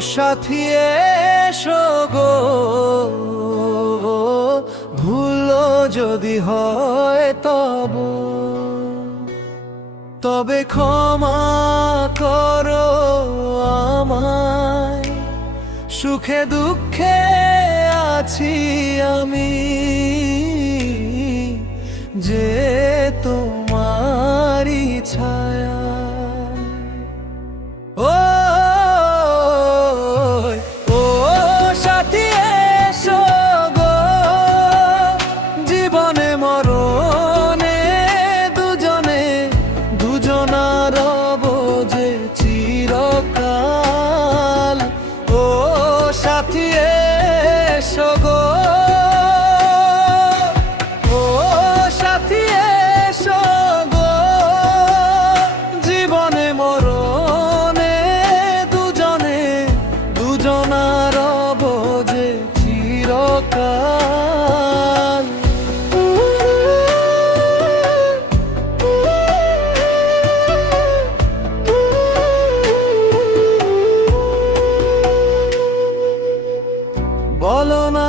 সাথী এসো গো, ভুলো যদি হয় তবে ক্ষমা করো আমায়, সুখে দুঃখে আছি আমি যে তোমারই ছায়া। ও ও সাথী এসো গো, জীবনে মরণে দুজনে দুজনা রব যে চিরকাল। ও সাথী এসো গো, ও সাথী এসো গো, জীবনে মরণে দুজনে দুজনা রব যে চিরকাল। বলো না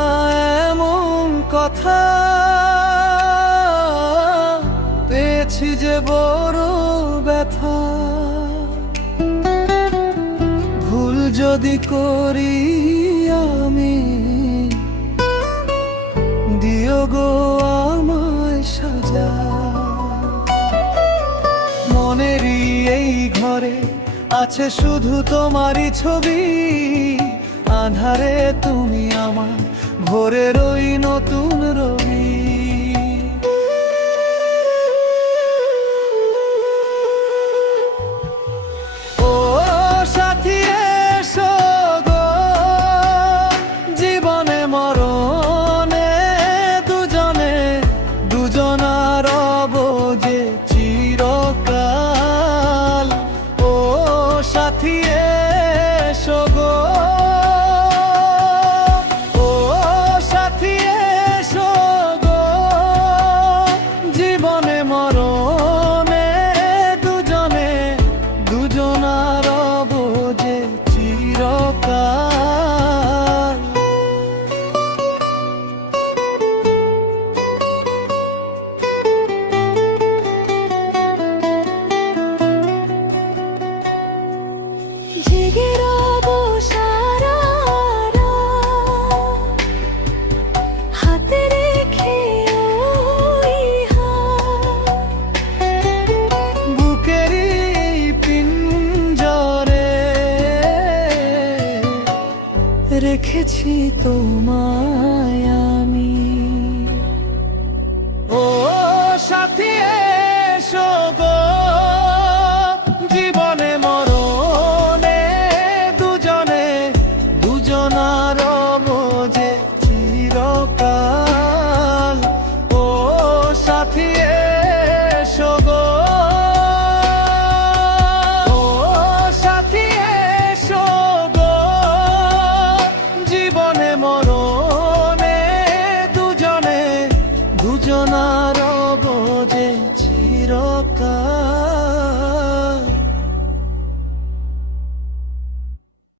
এমন কথা, পেয়েছি যে বড় ব্যথা। ভুল যদি করি আমি, দিও গো আমায় সাজা। মনেরই এই ঘরে আছে শুধু তোমারই ছবি, আধারে তুমি আমার ভোরের ওই নতুন রবি। ও সাথী এসো গো, জীবনে মরণে দুজনে দুজনা রব যে চিরকাল। ও সাথী এসো গো, জীবনে মরণে দুজনে দুজনা রব যে চিরকাল। জেগে রব সারা রাত, হাতে রেখে ওই বুকেরই পিঞ্জরে রেখেছি তোমার।